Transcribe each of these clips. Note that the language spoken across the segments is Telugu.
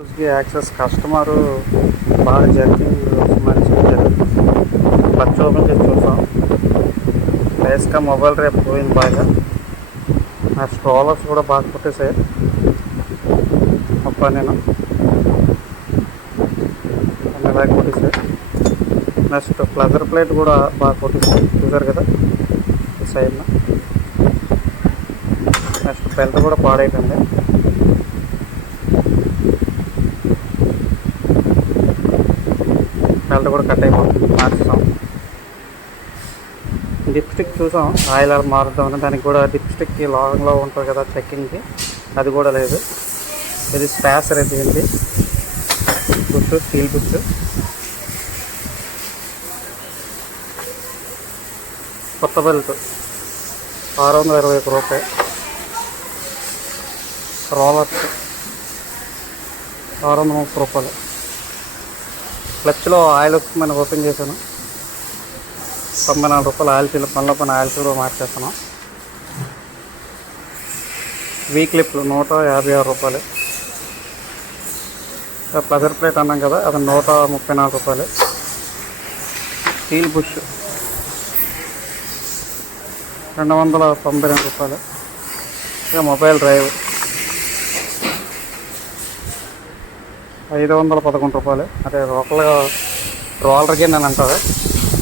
రోజుకి యాక్సెస్ కస్టమరు బాగా జర్కింగ్ మంచి క్లచ్ ఓపెన్ చేసి చూసాం. బేస్గా మొబైల్ రేపు పోయింది బాగా. నా స్ట్రోలర్స్ కూడా బాగా కొట్టేసాయి మొత్తం నేను అన్ని బాగా కొట్టేసాయి. నెక్స్ట్ ప్లజర్ ప్లేట్ కూడా బాగా కొట్టేసాయి, చూసారు కదా ఈ సైడ్న. నెక్స్ట్ బెల్ట్ కూడా పాడైపోయింది. బెల్ట్ కూడా కట్ అయిపోతుంది, మార్చుతాం. డిప్ స్టిక్ చూసాం, ఆయిల్ మారుద్దామని. దానికి కూడా డిప్ స్టిక్కి లాంగ్లో ఉంటుంది కదా చెక్కింగ్కి, అది కూడా లేదు. ఇది స్పాసర్ ఇది బుట్టు, స్టీల్ బుట్టు. కొత్త బెల్ట్ 621 రూపాయి. రోలర్స్ 630 రూపాయలు. క్లచ్లో ఆయిల్ వస్తుందని ఓపెన్ చేశాను. 94 రూపాయలు ఆయిల్ సీల్, పనిలో పని ఆయిల్ సీల్ మార్చేస్తున్నాం. వీ క్లిప్లు 156 రూపాయలు. ప్లజర్ ప్లేట్ అన్నాం కదా, అది 134 రూపాయలు. స్టీల్ బుష్ 292 రూపాయలు. ఇక మొబైల్ డ్రైవ్ 511 రూపాయలు. అదే లోకల్గా రోలర్ గిన్ అని అంటారు.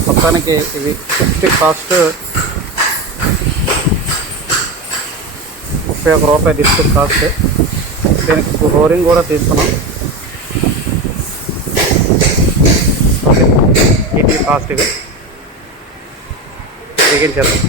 మొత్తానికి ఇవి డిప్స్టిక్ కాస్ట్ 31 రూపాయలు డిప్స్టిక్ కాస్ట్. దీనికి హోరింగ్ కూడా తీసుకున్నాం. వీటి కాస్ట్ ఇవి బిగించేద్దాం.